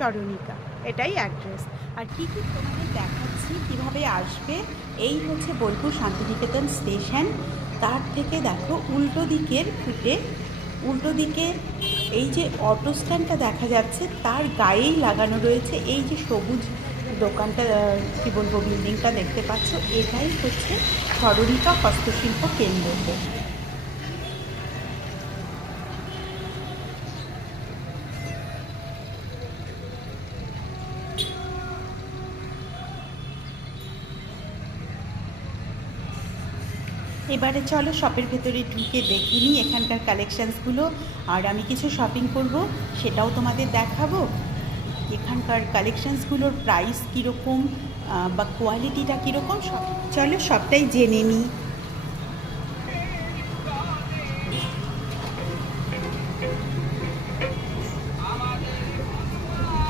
চরণিকা, এটাই অ্যাড্রেস। আর কী কী তোমাদের দেখাচ্ছি কীভাবে আসবে। এই হচ্ছে বোলপুর শান্তিনিকেতন স্টেশন। তার থেকে দেখো উল্টো দিকে এই যে অটো স্ট্যান্ডটা দেখা যাচ্ছে তার গায়েই লাগানো রয়েছে এই যে সবুজ দোকানটা, কী বলবো, বিল্ডিংটা দেখতে পাচ্ছ, এটাই হচ্ছে চরণিকা হস্তশিল্প কেন্দ্র। এবারে চলো শপের ভেতরে ঢুকে দেখে নিই এখানকার কালেকশানসগুলো। আর আমি কিছু শপিং করব, সেটাও তোমাদের দেখাবো। এখানকার কালেকশানসগুলোর প্রাইস কীরকম বা কোয়ালিটিটা কীরকম, সব চলো সবটাই জেনে নিই।